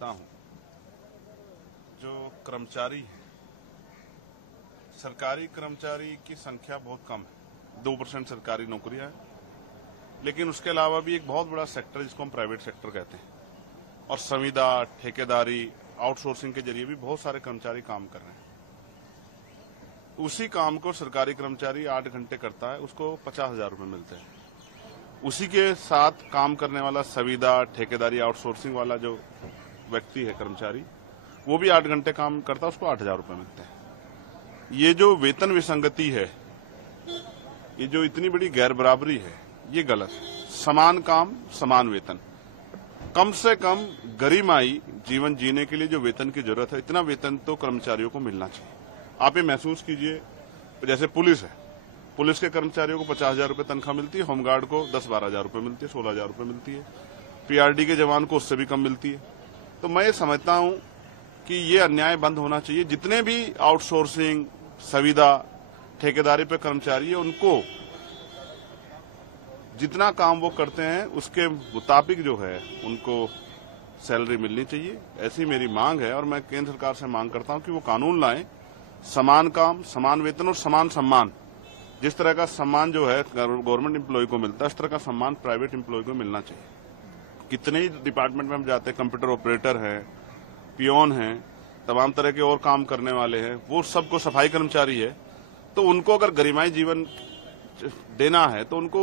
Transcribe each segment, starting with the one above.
देखता हूं, जो कर्मचारी हैं, सरकारी कर्मचारी की संख्या बहुत कम है, 2% सरकारी नौकरियां हैं, लेकिन उसके अलावा भी एक बहुत बड़ा सेक्टर जिसको हम प्राइवेट सेक्टर कहते हैं, और संविदा, ठेकेदारी, आउटसोर्सिंग के जरिए भी बहुत सारे कर्मचारी काम कर रहे हैं। उसी काम को सरकारी कर्मचारी 8 घंटे करता है, उसको 50,000 रुपये मिलते हैं। उसी के साथ काम करने वाला संविदा, ठेकेदारी, आउटसोर्सिंग वाला जो व्यक्ति है कर्मचारी, वो भी 8 घंटे काम करता है, उसको 8,000 रुपये मिलते हैं। ये जो वेतन विसंगति है, ये जो इतनी बड़ी गैर बराबरी है, ये गलत है। समान काम, समान वेतन। कम से कम गरिमाई जीवन जीने के लिए जो वेतन की जरूरत है, इतना वेतन तो कर्मचारियों को मिलना चाहिए। आप ये महसूस कीजिए, जैसे पुलिस है, पुलिस के कर्मचारियों को 50,000 रुपये तनख्वाह मिलती है, होमगार्ड को 10-12,000 रुपये मिलती है, 16,000 रुपये मिलती है, पीआरडी के जवान को उससे भी कम मिलती है। तो मैं ये समझता हूं कि ये अन्याय बंद होना चाहिए। जितने भी आउटसोर्सिंग, संविदा, ठेकेदारी पे कर्मचारी है, उनको जितना काम वो करते हैं उसके मुताबिक जो है उनको सैलरी मिलनी चाहिए। ऐसी मेरी मांग है और मैं केंद्र सरकार से मांग करता हूं कि वो कानून लाएं, समान काम, समान वेतन और समान सम्मान। जिस तरह का सम्मान जो है गवर्नमेंट एम्प्लॉय को मिलता है, इस तरह का सम्मान प्राइवेट एम्प्लॉय को मिलना चाहिए। कितने ही डिपार्टमेंट में हम जाते हैं, कंप्यूटर ऑपरेटर हैं, पियोन हैं, तमाम तरह के और काम करने वाले हैं, वो सबको सफाई कर्मचारी है, तो उनको अगर गरिमाई जीवन देना है तो उनको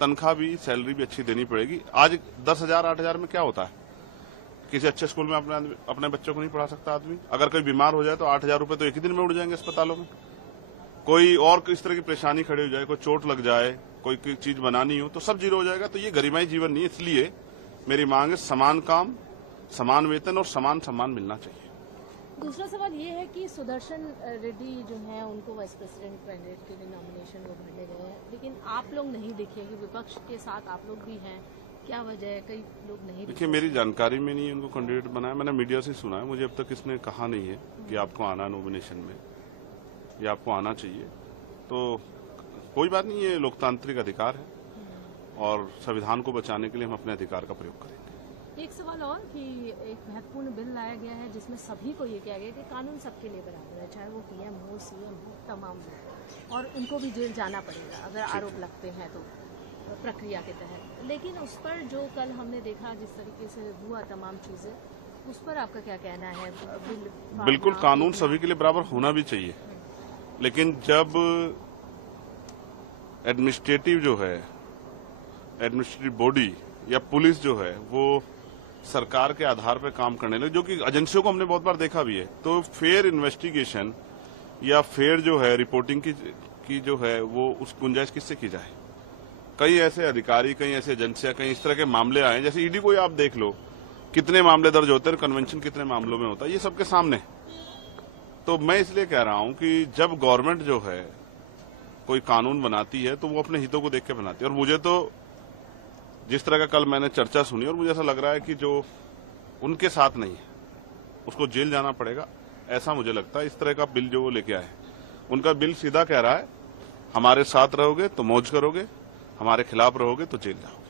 तनख्वाह भी, सैलरी भी अच्छी देनी पड़ेगी। आज 10,000, 8,000 में क्या होता है? किसी अच्छे स्कूल में अपने बच्चों को नहीं पढ़ा सकता आदमी। अगर कोई बीमार हो जाए तो 8,000 रुपये तो एक ही दिन में उड़ जाएंगे अस्पतालों में। कोई और इस तरह की परेशानी खड़ी हो जाए, कोई चोट लग जाए, कोई चीज बनानी हो तो सब जीरो हो जाएगा। तो ये गरिमाई जीवन नहीं है। इसलिए मेरी मांग है, समान काम, समान वेतन और समान सम्मान मिलना चाहिए। दूसरा सवाल ये है कि सुदर्शन रेड्डी जो है, उनको वाइस प्रेसिडेंट कैंडिडेट के लिए नॉमिनेशन वो भरने गए हैं, लेकिन आप लोग नहीं दिखे कि विपक्ष के साथ आप लोग भी हैं, क्या वजह है? कई लोग नहीं। देखिए, मेरी जानकारी में नहीं उनको कैंडिडेट बनाया, मैंने मीडिया से सुना है, मुझे अब तक इसने कहा नहीं है कि आपको आना नॉमिनेशन में या आपको आना चाहिए। तो कोई बात नहीं, ये लोकतांत्रिक अधिकार है और संविधान को बचाने के लिए हम अपने अधिकार का प्रयोग करेंगे। एक सवाल और कि एक महत्वपूर्ण बिल लाया गया है जिसमें सभी को ये कहा गया कि कानून सबके लिए बराबर है, चाहे वो पीएम हो, सीएम हो, तमाम लोग, और उनको भी जेल जाना पड़ेगा अगर आरोप लगते हैं तो प्रक्रिया के तहत। लेकिन उस पर जो कल हमने देखा जिस तरीके से हुआ तमाम चीजें, उस पर आपका क्या कहना है? बिल्कुल, कानून सभी के लिए बराबर होना भी चाहिए, लेकिन जब एडमिनिस्ट्रेटिव जो है, एडमिनिस्ट्रेटिव बॉडी या पुलिस जो है वो सरकार के आधार पर काम करने लगे, जो कि एजेंसियों को हमने बहुत बार देखा भी है, तो फेयर इन्वेस्टिगेशन या फेयर जो है रिपोर्टिंग की जो है वो उस गुंजाइश किससे की जाए? कई ऐसे अधिकारी, कई ऐसे एजेंसियां, कई इस तरह के मामले आए, जैसे ईडी को ही आप देख लो, कितने मामले दर्ज होते हैं, कन्वेंशन कितने मामलों में होता है, ये सबके सामने। तो मैं इसलिए कह रहा हूं कि जब गवर्नमेंट जो है कोई कानून बनाती है तो वो अपने हितों को देख के बनाती है। और मुझे तो जिस तरह का कल मैंने चर्चा सुनी, और मुझे ऐसा लग रहा है कि जो उनके साथ नहीं है उसको जेल जाना पड़ेगा, ऐसा मुझे लगता है। इस तरह का बिल जो वो लेके आए, उनका बिल सीधा कह रहा है, हमारे साथ रहोगे तो मौज करोगे, हमारे खिलाफ रहोगे तो जेल जाओगे।